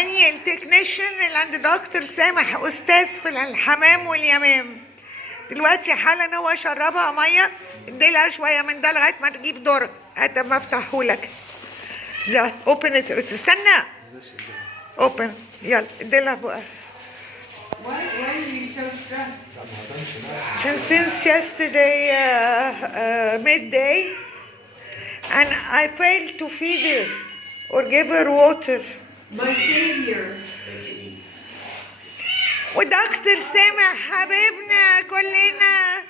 هاني التكنيشن اللي عند دكتور سامح استاذ في الحمام واليمام. دلوقتي حالا هو شربها ميه، اديلها شويه من ده لغايه ما تجيب دور. هات ما افتحهولك. اوبن استنى. اوبن يلا اديلها بقى. And since yesterday midday and I failed to feed her or give her water. My savior. ودكتور سامح حبيبنا كلنا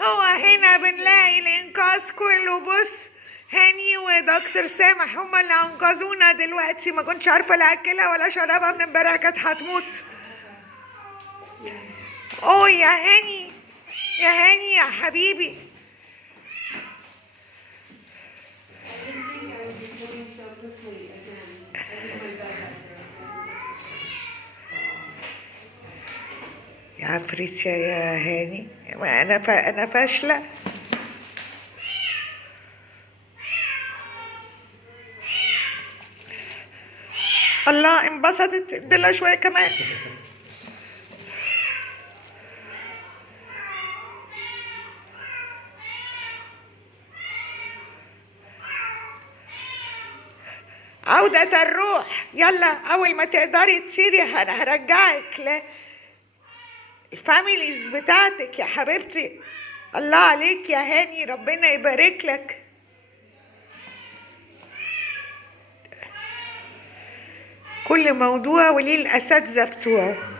هو هنا بنلاقي الانقاذ كله. بص هاني ودكتور سامح هما اللي انقذونا دلوقتي. ما كنتش عارفه لا اكلها ولا شربها من امبارح، كانت هتموت. اوه يا هاني يا هاني يا حبيبي. يا عفريت يا هاني، انا فاشله. الله انبسطت، اديلها شويه كمان. عودة الروح. يلا اول ما تقدري تصيري هرجعك الفاميليز بتاعتك يا حبيبتي. الله عليك يا هاني، ربنا يبارك لك. كل موضوع وليه الاساتذه بتوعه.